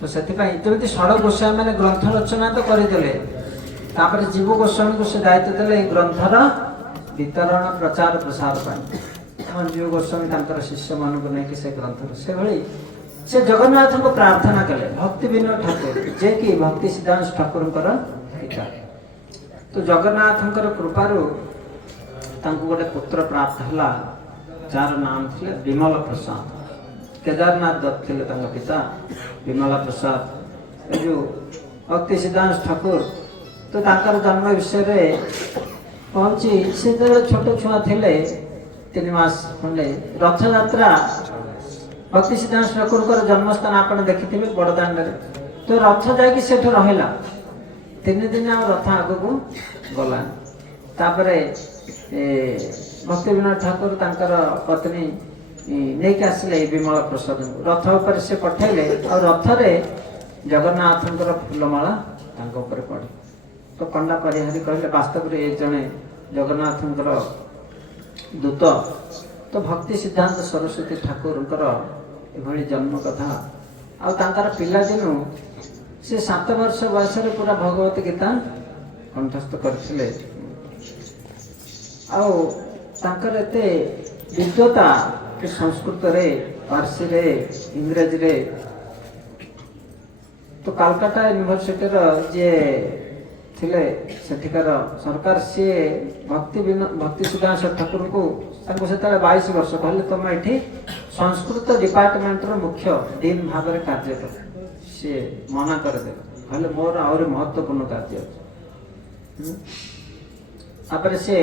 तो से जमी षड़ गोस्वामी मैंने ग्रंथ रचना तो करदे तापर जीव गोस्वामी को से दायित्व देले ग्रंथर वितरण प्रचार प्रसार पर जीव गोस्वामी शिष्य मान को लेकिन से ग्रंथर से भाई से जगन्नाथ को प्रार्थना कले भक्ति विनोद ठाकुर जे कि भक्ति सिद्धांत ठाकुर पिता तो जगन्नाथ कृपारू गोटे पुत्र प्राप्त है जार नाम थे विमल प्रसाद केदारनाथ दत्त थे पिता विमला प्रसाद जो भक्ति सिद्धांत ठाकुर तो जन्म विषय पहुंची से छोट छुआ थे 3 मास खंडे रथ यात्रा भक्ति सिद्धांत ठाकुर जन्मस्थान आप देखिथे बड़दाण्ड तो रथ जाकि सेठ रहा 3 दिन आ रथ आग को गला तापरे भक्ति विनोद ठाकुर तांकर पत्नी नहीं के आसिले विमल प्रसाद रथ उपर से पठेले और रथरे जगन्नाथ फूलमाला पड़े तो पंडा परिहारी कहले वास्तव ये जड़े जगन्नाथ दूत तो भक्ति सिद्धांत सरस्वती ठाकुर एभली जन्म कथा आर पिला दिनु से 7 वर्ष बयस पूरा भगवत गीता कंठस्थ करथिले आते विद्वता कि संस्कृत रे फारसी रे इंग्रेजी रे तो कलकत्ता यूनिवर्सिटी जे थिले सेठिकार सरकार सी भक्ति सिद्धांत ठाकुर को 22 वर्ष कहले तुम ये संस्कृत डिपार्टमेंट रो मुख्य डीन भाव में कार्य कर सी मना करदे कहले मोर आहुरी महत्वपूर्ण कार्य तापर से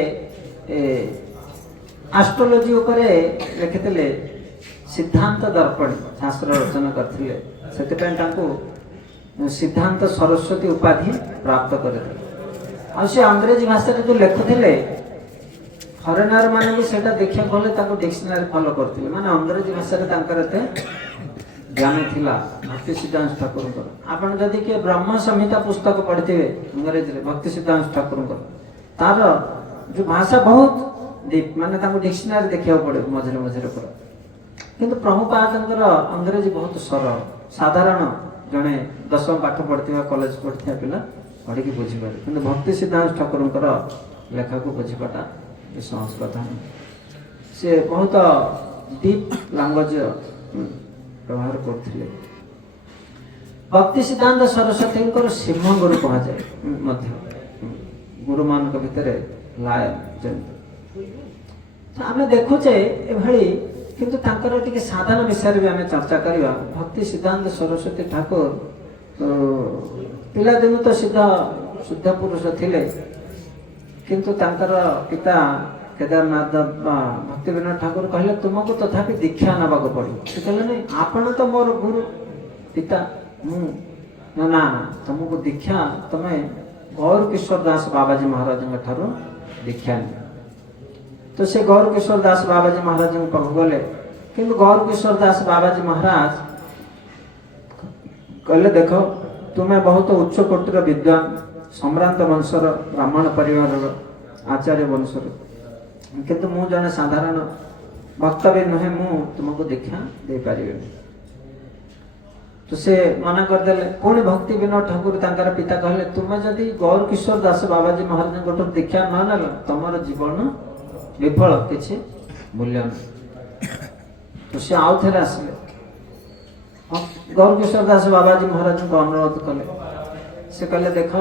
एस्ट्रोलॉजी उपरे लिखिते सिद्धांत दर्पण शास्त्र रचना करथिले सेते सिद्धांत सरस्वती उपाधि प्राप्त करते अंग्रेजी भाषा जो लिखुले फरेनर मैंने भी सेटा देखा गले डिक्शनरी फॉलो करते माने अंग्रेजी भाषा ज्ञान थिला भक्ति सिद्धांत ठाकुर आपन जदि के ब्रह्म संहिता पुस्तक पढ़ते अंग्रेजी रे भक्ति सिद्धांत ठाकुर तार जो भाषा बहुत डीप माने डिक्शनरी देखा पड़े मझे मझे पर किंतु प्रभुपाद अंग्रेजी बहुत सरल साधारण जड़े 10वीं पाठ पढ़ा कॉलेज पढ़ा पिला पढ़ी बुझीपारे कि भक्ति सिद्धांत ठाकुर लेखा को बुझीपाटा ये सहज कथा से बहुत डीप लैंग्वेज व्यवहार करते भक्ति सिद्धांत सरस्वती सिंह गुरु कह जाए गुरु मान भितर लाय तो आम देखुचे एभली किंतु तांकर टिके साधारण विषय भी आम चर्चा करवा भक्ति सिद्धांत सरस्वती ठाकुर पिला दिन तो शुद्ध पुरुष थिले किंतु तांकर पिता केदारनाथ भक्ति विनोद ठाकुर कहले तुमको तथापि दीक्षा नवा को पड़ो से कहले नहीं आपण तो मोर गुरु पिता मु ना ना तुमको दीक्षा तमे गौर किशोर दास बाबाजी महाराज ठारू दीक्षा तो से गौर किशोर दास बाबाजी महाराज पाख गले किंतु गौर किशोर दास बाबाजी महाराज कहले देखो तुम्हें बहुत उच्च कोटिर विद्वान सम्रांत वंशर ब्राह्मण परिवार आचार्य वंशर किंतु मु जने साधारण भक्त भी नुहे मु तुमको दीक्षा दे पारिबे तो से मना करदे पुणी भक्ति विनोद ठाकुर तांकर पिता कहले तुम्हें जदि गौर किशोर दास बाबाजी महाराज गोटे दीक्षा न नेल तुमर जीवन विफल किसी मूल्य तो सी आउ थे आसिले गौर किशोर दास बाबाजी महाराज को अनुरोध कले से कहले देख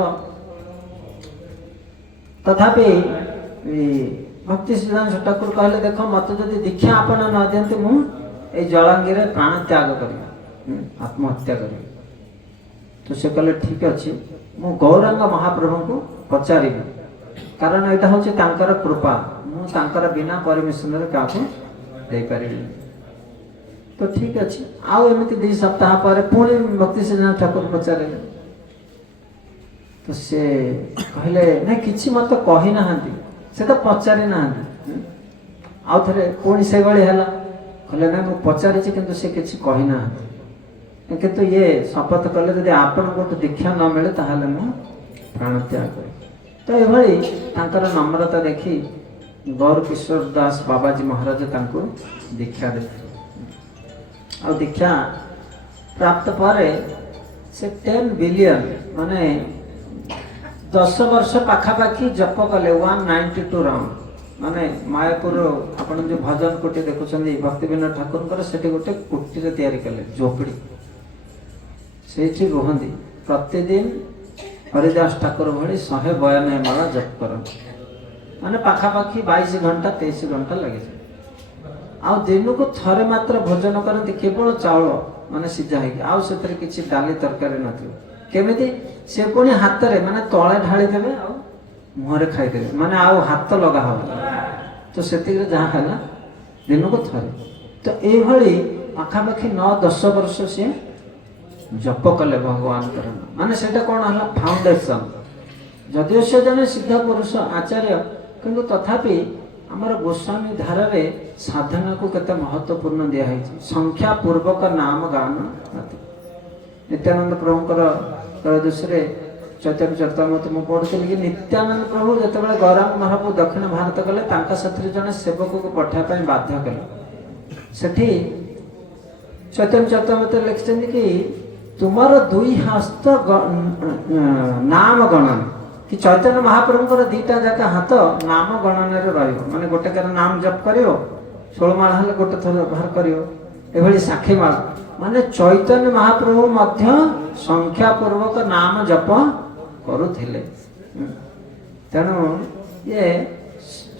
तथापि भक्ति सिद्धांत ठाकुर कहले देख मत जदि दीक्षा आपण न दियंते मु ए जलांगी रे प्राण त्याग करी आत्महत्या करी तो से कहले ठीक अच्छे मु गौरांग महाप्रभु को पचारि कारण यहाँ हूँ तांकर कृपा मुझे बिना परमिशन क्या दे पारि तो ठीक अच्छे आउ एमती 2 सप्ताह पर पुणी भक्ति सिद्धांत ठाकुर पचारे तो से कहले नहीं किसी मत कही ना से तो पचारि ना आउ थे पुणी से है कहले ना मुझे पचारि कि से किसी कही ना किंतु ये शपथ कले जब आपण को दीक्षा न मिले ताहले मु प्राण त्याग करे तो ये नम्रता देखी गौर किशोर दास बाबाजी महाराज तांको दीक्षा देते आ दीक्षा प्राप्त पर से 10 बिलियन माने 10 वर्ष पाखापाखि जप कले 192 राउंड माने मायापुर आपण जो भजन कोटी देखुछन्ती भक्ति विनोद ठाकुर सेठी गोटे कुटी रे तैयारी कले झोपड़ी सेठी रुहंती प्रतिदिन हरिदास ठाकुर भली 192 माला जप करन माने पाखापाखि 22 घंटा 23 घंटा लगे आउ दिन को थरे मात्र भोजन करती केवल चाउल माने सिझा है आउ से किसी डाली तरकारी नथियो केमिति से पुणी हाथ रे माने तळे ढाली देबे आ मुहरे खाई देबे माने आउ हाथ लगा हो तो सेति जहाँ है दिन को थरे तो ए भली पाखापाखि 9-10 वर्ष से जप कले भगवान करन माने सेटा कोन हला फाउंडेशन जदियो से जने सिद्ध पुरुष आचार्य किंतु तथापि आमर गोस्वामी धारा रे साधना को केते महत्वपूर्ण दिया है संख्या पूर्वक नाम गान नित्यानंद प्रभुकर त्रयोदशी चैतन्य चरितामृत मु पढ़ुଥିଲି कि नित्यानंद प्रभु जेतेबेले गौरांग महाप्रभु दक्षिण भारत गले तांका साथी जने सेवक को पठा पई बाध्य कले सेठी चैतन्य चरितामृत लिखिछन्ती कि तुमार दुई हस्त नाम गणन कि चैतन्य महाप्रभुଙ୍କର दीटा जाका हाथ नाम गणन रे रहियो माने गोटे कर नाम जप करियो 16 माळ हले गोटे थर बाहर करियो एभली साखी माळ माने चैतन्य महाप्रभु मध्य संख्या पूर्वक नाम जप करूथिले तेणु ये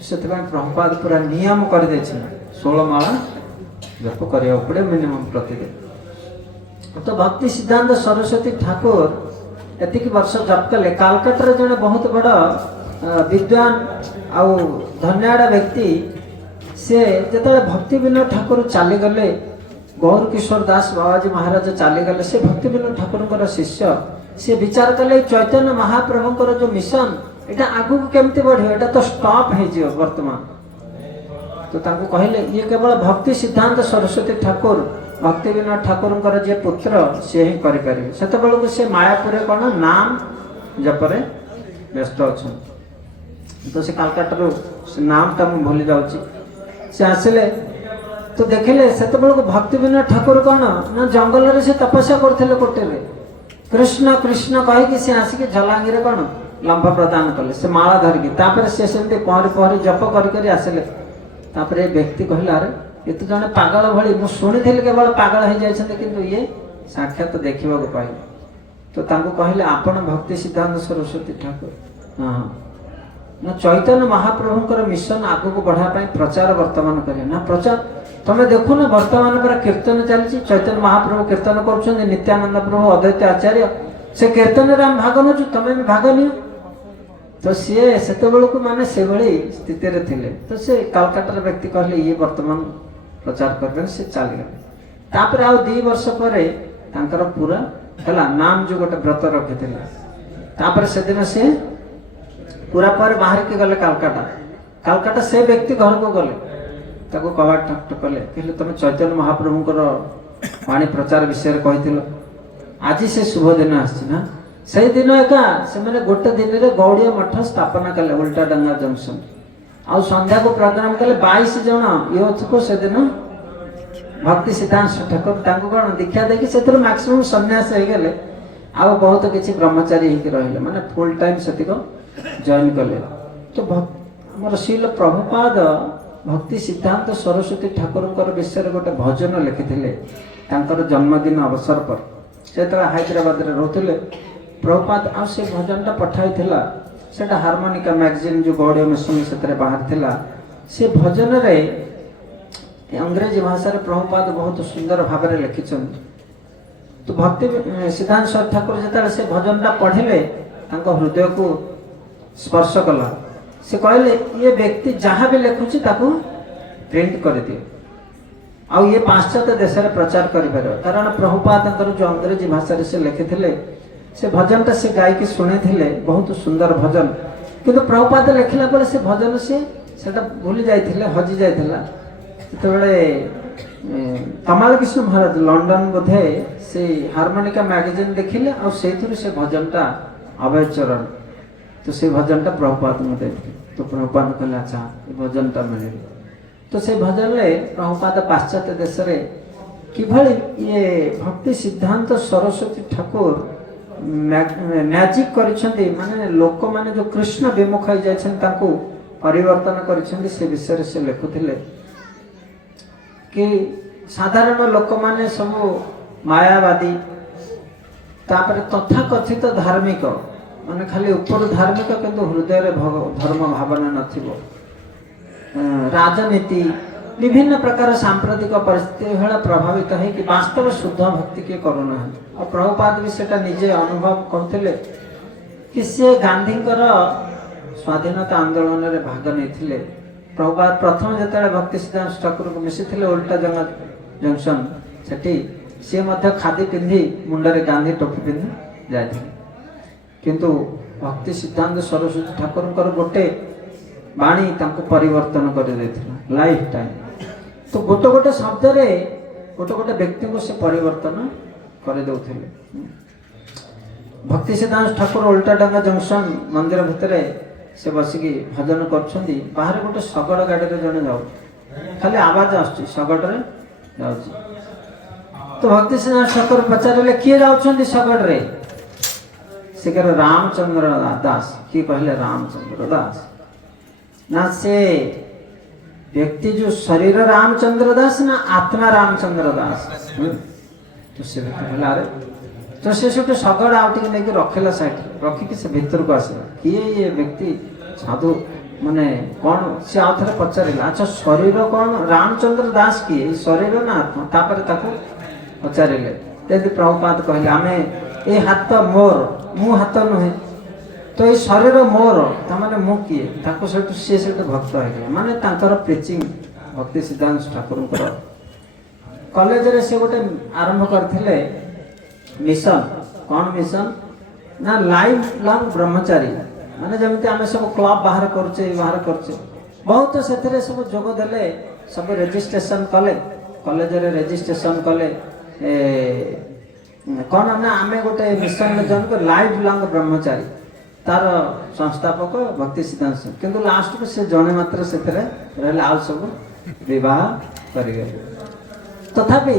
सेतबा प्रभुपाद पूरा नियम कर दे 16 माळ जप करियो पड़े मिनिमम प्रतिदिन तो भक्ति सिद्धांत सरस्वती ठाकुर एतिक वर्ष जप कले कालकाटा जने बहुत बड़ा विद्वान आउ धन्याड़ा व्यक्ति से जेतले भक्ति विनोद ठाकुर चली गले गौर किशोर दास बाबाजी महाराज चली गले से भक्ति विनोद ठाकुर शिष्य से विचार कले चैतन्य महाप्रभुकर जो मिशन एटा आगु केमती बढ़ियो एटा तो स्टॉप हे जियो वर्तमान तो तांको कहले ये केवल भक्ति सिद्धांत सरस्वती ठाकुर भक्ति विनोद ठाकुर जे पुत्र से ही करि परिबे सेते बेलको से मायापुर कोन नाम जपरे व्यस्त अछि तो से कलकत्ता से नाम ता मु भूली जाउची से आसिले तो देखिले सेते बेलको भक्ति विनोद ठाकुर कोन ना जंगल रे से तपस्या करथिले कोटेले कृष्ण कृष्ण कहि कि से आसी के जलांगी रे कोन लंबा प्रदान कले से माला धर की तापर से सेंते पहरी पहरी जप करि करि आसिले तापर ए व्यक्ति कहला अरे ये तो जने पागल भली मु सुनी थिल केवल पागल हो जाय छते किंतु ये साक्षात देखिबा को पाइ तो तांको कहले आपण भक्ति सिद्धांत सरस्वती ठाकुर हां ना चैतन्य महाप्रभुकर मिशन आगु को बढ़ा पाई प्रचार वर्तमान करे ना प्रचार तमे देखो ना वर्तमान पर कीर्तन चलची चैतन्य महाप्रभु कीर्तन करछन नित्यानंद प्रभु अद्वैत आचार्य से कीर्तन रे हम भाग न तमे भी भाग लियो तो सी सेते बेलको माने से भली स्थिति रे थिले तो से कलकत्ता व्यक्ति कहले ये वर्तमान प्रचार करबे से चली गले तापर आ 2 वर्ष परे तांकर पूरा हला नाम जो गोटे व्रत रखिथिले तापर से दिन से पूरा पर बाहर के गले कलकत्ता से व्यक्ति घर को गले ताको कवाट ठक कले कहले तुम चैतन्य महाप्रभुकर वाणी प्रचार विषय रे कहिथिलो आज से शुभ दिन आछि ना से दिन एका से माने गोटे दिन रे गौड़िया मठ स्थापना कले उल्टा डंगा जंक्शन आ संध्या को प्रोग्राम कले 22 जन यूथ को से दिन भक्ति सिद्धांत ठाकुर तांको कोन दीक्षा देखि सेतर मैक्सिमम सन्यास हे गेले आ बहुत किछि ब्रह्मचारी हे रहले माने फुल टाइम सतिको जॉइन कले तो हमर शील प्रभुपाद भक्ति सिद्धांत सरस्वती ठाकुरकर विषय रे गोटे भजन लिखिथिले तांकर जन्मदिन अवसर पर सेतरा हैदराबाद रे रहथिले प्रभुपाद आ से भजनटा पठाइथिला सेटा हार्मोनिका मैगजीन जो गौड़िया मिशन से बाहर थिला से भजन रे अंग्रेजी भाषा रे प्रभुपाद बहुत सुंदर भाव रे लिखिछन तो भक्ति सिद्धांत ठाकुर जेता से भजनटा पढ़िले तांको हृदय को स्पर्श कला से कहले ये व्यक्ति जहाँ भी लिखुची ताको प्रिंट कर दियो आ ये पाश्चात्य देश रे प्रचार करि परबो कारण प्रभुपाद जो अंग्रेजी भाषा रे से लिखिथिले से भजनटा से गाय के सुने थिले बहुत सुंदर भजन किंतु प्रभुपाद लिखला पर से भजन से सेटा भूली जाइथिले हजी जाइथिला तबले कमाल कृष्ण महाराज लंडन बोधे से हार्मोनिका मैगजीन देखिले और सेथुर से भजनटा अभय चरण तो से भजनटा प्रभुपाद मते तो प्रभुपाद कहला अच्छा ये भजनटा मिले तो से भजन रे प्रभुपाद पाश्चात्य देश रे किभଳି ये भक्ति सिद्धांत सरस्वती ठाकुर मैजिक करिसेंती माने लोक माने जो कृष्ण विमुख हो जाइछन ताकू परिवर्तन करिसेंती से विषय से लिखुथिले कि साधारण लोक माने सब मायावादी तापर तथाकथित धार्मिक माने खाली ऊपर धार्मिक किंतु हृदय रे धर्म भावना नथिबो राजनीति विभिन्न प्रकार सांप्रदायिक परिस्थिति भाला प्रभावित है कि वास्तव शुद्ध भक्ति के करुना और प्रभुपाद भी सेटा निजे अनुभव करथिले कि से गांधी स्वाधीनता आंदोलन रे भाग नहीं प्रभुपाद प्रथम जतले भक्ति सिद्धांत ठाकुर को मिसिथिले उल्टा जंक्शन सेठी से मध्य खादी पिंधि मुंडरे गांधी टोपी पिंधि जाइथिले किंतु भक्ति सिद्धांत सरस्वती ठाकुर गोटे बाणी तांको परिवर्तन कर देथिला लाइफ टाइम तो गोटे गोटे शब्द रे गोटे गोटे व्यक्ति को से परिवर्तन कर देउथिले भक्ति सिद्धांत ठाकुर उल्टा डांगा जंक्शन मंदिर भितरे से बसिकी भजन करछंदी बाहर गोटे शगड़ गाड़ी रे जने जाउ खाली आवाज आछी शगड़ रे जाउची तो भक्ति सिद्धांत ठाकुर पचारले किए जाउछंदी शगड़ रे से कह रामचंद्र दास की कहले रामचंद्र दास ना से व्यक्ति जो शरीर रामचंद्र दास ना आत्मा रामचंद्र दास तो से व्यक्ति कहला रे तो से शगड़ आउट के लेके रखेला साइड रखी के से भीतर को आसे किए ये व्यक्ति साधु माने कौन से आउथरे पचारिला अच्छा शरीर कौन रामचंद्र दास की शरीर ना आत्मा तापर ताको पचारिले यदि प्रभुपाद कहले आमे ए हाथ मोर मु हाथ नुहे तो ये शरीर मोर तामाने मु किए ताको सेटु से सेटु भक्त है माने तांकर प्रीचिंग भक्ति सिद्धांत ठाकुर कॉलेज रे से गोटे आरंभ करथिले मिशन कौन मिशन ना लाइफ लॉन्ग ब्रह्मचारी माने जमिति आमे सब क्लब बाहर करचे बहुत सेथरे सब जोग देले सब रजिस्ट्रेशन कले कॉलेज रे रजिस्ट्रेशन कले कौन ना आमे गोटे मिशन में जन को लाइफ लॉन्ग ब्रह्मचारी तार संस्थापक भक्ति सिद्धांत किंतु लास्ट को से जने मात्र सेथरे रहले आउ सब विवाह करिगे तथापि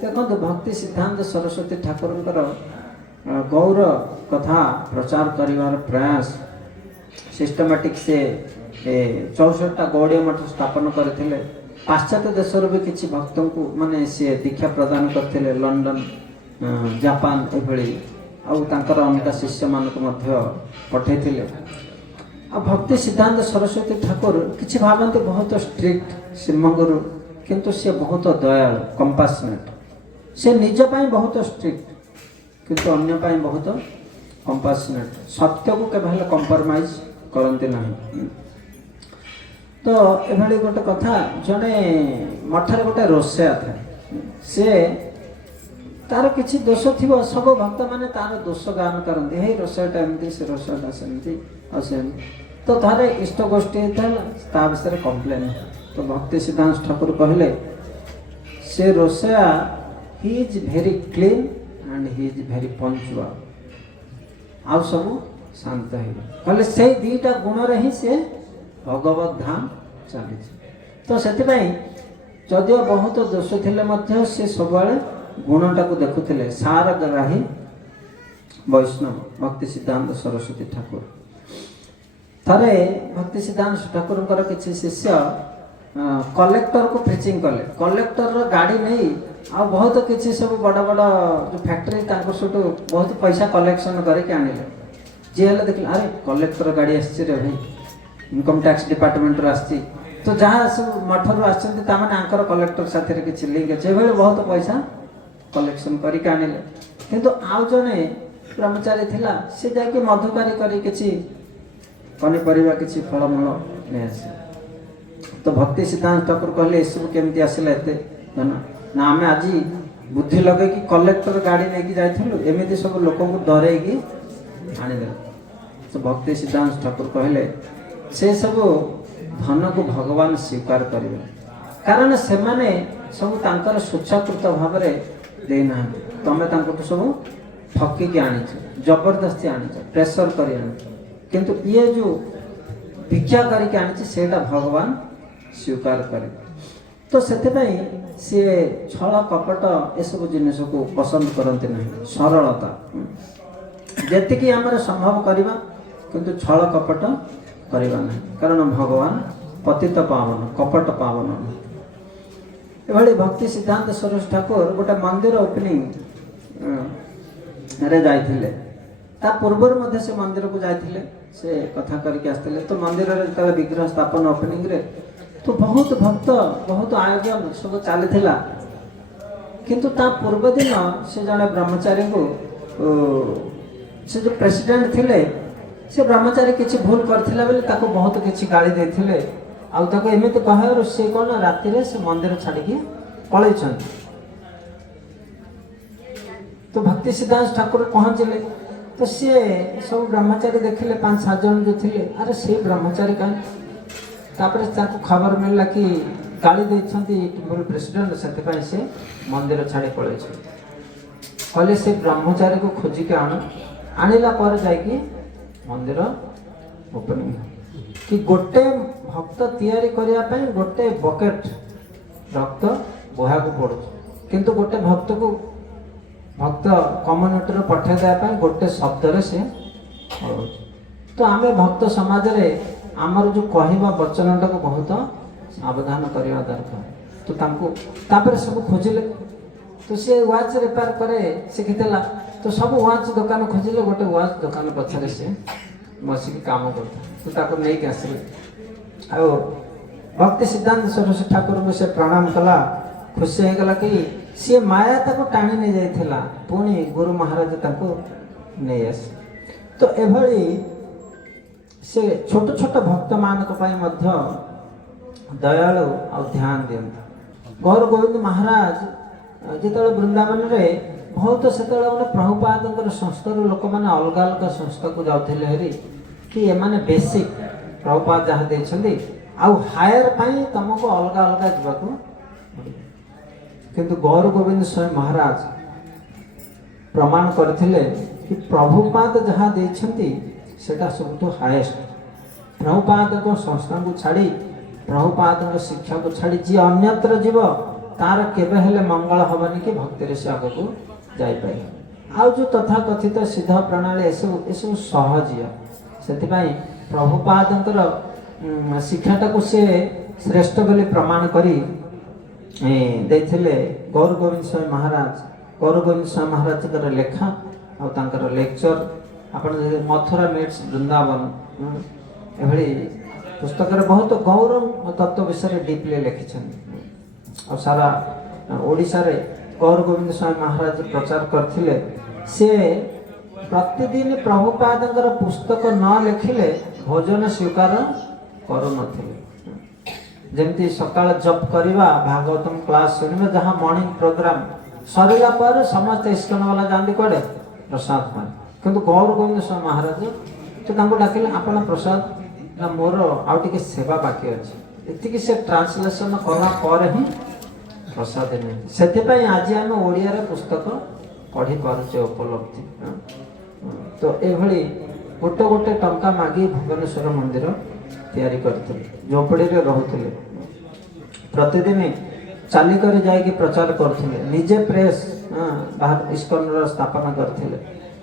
देखो भक्ति सिद्धांत सरस्वती ठाकुर गौर कथा प्रचार करिवार प्रयास सिस्टमैटिक से 64टा गौड़ीय मठ स्थापन करथिले पाश्चात्य देशर भी किछि भक्तों को माने से दीक्षा प्रदान करथिले लंडन जापान एभली आउ तांकर अनेक शिष्य मान को मध्य पठैथिले आ भक्ति सिद्धांत सरस्वती ठाकुर किछि भावंते बहुत स्ट्रिक्ट सिंहगुरु किंतु से बहुत दयालु कंपासनेट से निज पाई बहुत स्ट्रिक्ट किंतु अन्य पाई बहुत कंपासनेट सत्य को केवल कंप्रोमाइज करते नहीं तो एभली गोटे कथा जने मठर गोटे रोषया था से तार किछि दोष थिबो सब भक्त माने तार दोष गान करते हे रोषयाटा एमती से रोषयाटा सेमती तो तारे इष्ट गोष्ठी ता विषय कंप्लेन तो भक्ति सिद्धांत ठाकुर कहले से रोषया he is very clean and he is very punctual आउ सब शांत है कहले से दीटा गुण रे ही से भगवत धाम चली तो सेतिबाई जदियो बहुत दोष थिले मध्य से सबले गुणटा को देखुथिले सार ग्राही वैष्णव भक्ति सिद्धांत सरस्वती ठाकुर थरे भक्ति सिद्धांत ठाकुर किछि शिष्य कलेक्टर को प्रीचिंग कले कलेक्टर रो गाड़ी नहीं आ बहुत किछि सब बड़ा बड़ा जो फैक्ट्री तांको सटो बहुत पैसा कलेक्शन करके आनिले जे हले देखला अरे कलेक्टर गाड़ी आछि रे भाई इनकम टैक्स डिपार्टमेंट रो आछि तो जहाँ सब मठर आछंती ता माने आंकर कलेक्टर साथे किछि लिंक जे भले बहुत पैसा कलेक्शन करके आनिले किंतु आउ जने ब्रह्मचारी थिला से जाके मधुकारी करी किछि पनी परिवा किछि फलमूल नै आसे तो भक्ति सिद्धांत ठाकुर कहले सब केमती आसिला एते ना आमे आज बुद्धि लगे कि कलेक्टर गाड़ी लेके जाइथिलु एमिति सब लोक को डरे की आनि दे तो भक्ति सिद्धांत ठाकुर कहले से सब धन को भगवान स्वीकार करिवे कारण से माने सब तांकर स्वच्छाकृत भाव रे देना तमे तांको तो सब ठकी के आनी जबरदस्ती आनी प्रेशर करी आनी किंतु ये जो भिक्षा करके आनी सेटा भगवान स्वीकार करे तो ସେଥିପାଇଁ ସିଏ ଛଳ କପଟ ଏସବୁ ଜିନିଷକୁ ପସନ୍ଦ କରନ୍ତି ନାହିଁ। ସରଳତା ଯେତିକି ଆମର ସମ୍ଭବ କରିବା, କିନ୍ତୁ ଛଳ କପଟ କରିବା ନାହିଁ, କାରଣ ଭଗବାନ ପତିତ ପାବନ, କପଟ ପାବନ। ଏଭଳି ଭକ୍ତି ସିଦ୍ଧାନ୍ତ ସରୋଜ ଠାକୁର ଗୋଟେ ମନ୍ଦିର ଓପନିଂ ରେ ଯାଇଥିଲେ। ତା ପୂର୍ବରୁ ମଧ୍ୟ ସେ ମନ୍ଦିରକୁ ଯାଇଥିଲେ, ସେ କଥା କରିକି ଆସିଥିଲେ। ତ ମନ୍ଦିରରେ ଯେତେବେଳେ ବିଗ୍ରହ ସ୍ଥାପନ ଓପନିଂରେ ତ ବହୁତ ଭକ୍ତ, ବହୁତ ଆୟୋଜନ ସବୁ ଚାଲିଥିଲା। କିନ୍ତୁ ତା ପୂର୍ବ ଦିନ ସେ ଜଣେ ବ୍ରହ୍ମଚାରୀଙ୍କୁ, ସେ ଯେଉଁ ପ୍ରେସିଡେଣ୍ଟ ଥିଲେ, ସେ ବ୍ରହ୍ମଚାରୀ କିଛି ଭୁଲ କରିଥିଲା ବୋଲି ତାକୁ ବହୁତ କିଛି ଗାଳି ଦେଇଥିଲେ। ଆଉ ତାକୁ ଏମିତି କହିବାରୁ ସେ କ'ଣ ରାତିରେ ସେ ମନ୍ଦିର ଛାଡ଼ିକି ପଳେଇଛନ୍ତି। ତ ଭକ୍ତି ସିଦ୍ଧାନ୍ତ ଠାକୁର ପହଞ୍ଚିଲେ। ତ ସିଏ ସବୁ ବ୍ରହ୍ମଚାରୀ ଦେଖିଲେ, 5-7 ଜଣ ଯେଉଁ ଥିଲେ, ଆରେ ସେଇ ବ୍ରହ୍ମଚାରୀ କାହିଁ। ତାପରେ ତାକୁ ଖବର ମିଳିଲା କି ଗାଳି ଦେଇଛନ୍ତି ଟେମ୍ପଲ ପ୍ରେସିଡେଣ୍ଟ, ସେଥିପାଇଁ ସେ ମନ୍ଦିର ଛାଡ଼ି ପଳେଇଛନ୍ତି। କହିଲେ ସେ ବ୍ରହ୍ମଚାରୀକୁ ଖୋଜିକି ଆଣିଲା ପରେ ଯାଇକି ମନ୍ଦିର ଓପନିଂ। କି ଗୋଟେ ଭକ୍ତ ତିଆରି କରିବା ପାଇଁ ଗୋଟେ ବକେଟ ରକ୍ତ ବୋହାକୁ ପଡ଼ୁଛି, କିନ୍ତୁ ଗୋଟେ ଭକ୍ତ କମ୍ୟୁନିଟିରୁ ପଠାଇ ଦେବା ପାଇଁ ଗୋଟେ ଶବ୍ଦରେ ସେ ପଳଉଛି। ତ ଆମେ ଭକ୍ତ ସମାଜରେ ଆମର ଯେଉଁ କହିବା ବଚନଟାକୁ ବହୁତ ସାବଧାନ କରିବା ଦରକାର। ତ ତାପରେ ସବୁ ଖୋଜିଲେ। ତ ସେ ୱାଚ୍ ରିପେୟାର କରେ ଶିଖିଥିଲା। ତ ସବୁ ୱାଚ୍ ଦୋକାନ ଖୋଜିଲେ, ଗୋଟେ ୱାଚ୍ ଦୋକାନ ପଛରେ ସେ ବସିକି କାମ କରୁଥିଲା। ତ ତାକୁ ନେଇକି ଆସିଲେ। ଆଉ ଭକ୍ତି ସିଦ୍ଧାନ୍ତ ସରସ୍ୱତୀ ଠାକୁରଙ୍କୁ ସେ ପ୍ରଣାମ କଲା, ଖୁସି ହେଇଗଲା କି ସିଏ ମାୟା ତାକୁ ଟାଣି ନେଇଯାଇଥିଲା, ପୁଣି ଗୁରୁ ମହାରାଜ ତାକୁ ନେଇ ଆସିଲେ। ତ ଏଭଳି ସେ ଛୋଟ ଛୋଟ ଭକ୍ତମାନଙ୍କ ପାଇଁ ମଧ୍ୟ ଦୟାଳୁ ଆଉ ଧ୍ୟାନ ଦିଅନ୍ତି। ଗୌର ଗୋବିନ୍ଦ ମହାରାଜ ଯେତେବେଳେ ବୃନ୍ଦାବନରେ ବହୁତ, ସେତେବେଳେ ମାନେ ପ୍ରଭୁପାଦଙ୍କର ସଂସ୍ଥାରୁ ଲୋକମାନେ ଅଲଗା ଅଲଗା ସଂସ୍ଥାକୁ ଯାଉଥିଲେ ହେରି, କି ଏମାନେ ବେସିକ୍ ପ୍ରଭୁପାଦ ଯାହା ଦେଇଛନ୍ତି, ଆଉ ହାୟର ପାଇଁ ତମକୁ ଅଲଗା ଅଲଗା ଯିବାକୁ ପଡ଼ିବ। କିନ୍ତୁ ଗୌର ଗୋବିନ୍ଦ ସ୍ୱାମୀ ମହାରାଜ ପ୍ରମାଣ କରିଥିଲେ କି ପ୍ରଭୁପାଦ ଯାହା ଦେଇଛନ୍ତି ସେଟା ସବୁଠୁ ହାଏଷ୍ଟ। ପ୍ରଭୁପାଦଙ୍କ ସଂସ୍ଥାକୁ ଛାଡ଼ି, ପ୍ରଭୁପାଦଙ୍କ ଶିକ୍ଷାକୁ ଛାଡ଼ି ଯିଏ ଅନ୍ୟତ୍ର ଯିବ, ତାର କେବେ ହେଲେ ମଙ୍ଗଳ ହେବନି କି ଭକ୍ତିରେ ସେ ଆଗକୁ ଯାଇପାରିବ। ଆଉ ଯେଉଁ ତଥାକଥିତ ସିଦ୍ଧ ପ୍ରଣାଳୀ, ଏସବୁ ସହଜୀୟ। ସେଥିପାଇଁ ପ୍ରଭୁପାଦଙ୍କର ଶିକ୍ଷାଟାକୁ ସେ ଶ୍ରେଷ୍ଠ ବୋଲି ପ୍ରମାଣ କରି ଦେଇଥିଲେ ଗୌର ଗୋବିନ୍ଦ ସ୍ୱାମୀ ମହାରାଜ। ଗୌର ଗୋବିନ୍ଦ ସ୍ୱାମୀ ମହାରାଜଙ୍କର ଲେଖା ଆଉ ତାଙ୍କର ଲେକ୍ଚର, ଆପଣ ଯଦି ମଥୁରା ମିଟ୍ସ ବୃନ୍ଦାବନ, ଏଭଳି ପୁସ୍ତକରେ ବହୁତ ଗୌର ତତ୍ତ୍ୱ ବିଷୟରେ ଡିପଲି ଲେଖିଛନ୍ତି। ଆଉ ସାରା ଓଡ଼ିଶାରେ ଗୌର ଗୋବିନ୍ଦ ସ୍ୱାମୀ ମହାରାଜ ପ୍ରଚାର କରିଥିଲେ। ସେ ପ୍ରତିଦିନ ପ୍ରଭୁପାଦଙ୍କର ପୁସ୍ତକ ନ ଲେଖିଲେ ଭୋଜନ ସ୍ୱୀକାର କରୁନଥିଲେ। ଯେମିତି ସକାଳ ଜପ କରିବା, ଭାଗବତମ କ୍ଲାସ୍ ଶୁଣିବା, ଯାହା ମର୍ଣ୍ଣିଂ ପ୍ରୋଗ୍ରାମ ସରିଲା ପରେ ସମସ୍ତେ ଇସ୍କନ ବାଲା ଯାଆନ୍ତି କୁଆଡ଼େ? ପ୍ରସାଦ ପାଇଁ। କିନ୍ତୁ ଗୌର ଗୋବିନ୍ଦ ସ୍ୱାମୀ ମହାରାଜ ତ ତାଙ୍କୁ ଡାକିଲେ, ଆପଣ ପ୍ରସାଦ ନା, ମୋର ଆଉ ଟିକେ ସେବା ବାକି ଅଛି। ଏତିକି ସେ ଟ୍ରାନ୍ସଲେସନ କଲା ପରେ ହିଁ ପ୍ରସାଦ ନିଅନ୍ତି। ସେଥିପାଇଁ ଆଜି ଆମେ ଓଡ଼ିଆରେ ପୁସ୍ତକ ପଢ଼ିପାରୁଛେ, ଉପଲବ୍ଧି। ତ ଏଭଳି ଗୋଟେ ଟଙ୍କା ମାଗି ଭୁବନେଶ୍ୱର ମନ୍ଦିର ତିଆରି କରିଥିଲେ, ଝୋପଡ଼ିରେ ରହୁଥିଲେ। ପ୍ରତିଦିନ ଚାଲିକରି ଯାଇକି ପ୍ରଚାର କରୁଥିଲେ, ନିଜେ ପ୍ରେସ୍ ଇସ୍କନର ସ୍ଥାପନ କରିଥିଲେ।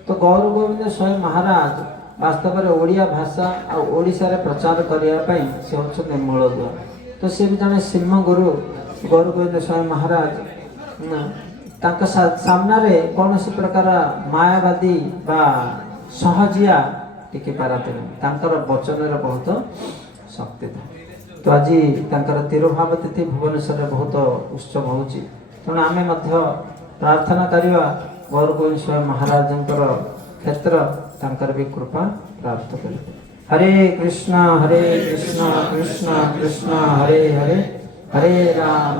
ତ ଗୌର ଗୋବିନ୍ଦ ସ୍ୱାମୀ ମହାରାଜ ବାସ୍ତବରେ ଓଡ଼ିଆ ଭାଷା ଆଉ ଓଡ଼ିଶାରେ ପ୍ରଚାର କରିବା ପାଇଁ ସେ ହେଉଛନ୍ତି ମୂଳଦୁଆ। ତ ସେ ବି ଜଣେ ସିଂହ ଗୁରୁ ଗୌର ଗୋବିନ୍ଦ ସ୍ୱାମୀ ମହାରାଜ। ତାଙ୍କ ସାମ୍ନାରେ କୌଣସି ପ୍ରକାର ମାୟାବାଦୀ ବା ସହଜିଆ ଟିକେ ପାରନ୍ତିନି, ତାଙ୍କର ବଚନରେ ବହୁତ ଶକ୍ତି ଥାଏ। ତ ଆଜି ତାଙ୍କର ତିରୁଭାବ ତିଥି ଭୁବନେଶ୍ୱରରେ ବହୁତ ଉତ୍ସବ ହେଉଛି। ତେଣୁ ଆମେ ମଧ୍ୟ ପ୍ରାର୍ଥନା କରିବା ଗୌର ଗୋବିନ୍ଦ ସ୍ୱାମୀ ମହାରାଜଙ୍କର କ୍ଷେତ୍ର, ତାଙ୍କର ବି କୃପା ପ୍ରାପ୍ତ କରିବା। ହରେ କୃଷ୍ଣ କୃଷ୍ଣ କୃଷ୍ଣ ହରେ ହରେ, ହରେ ରାମ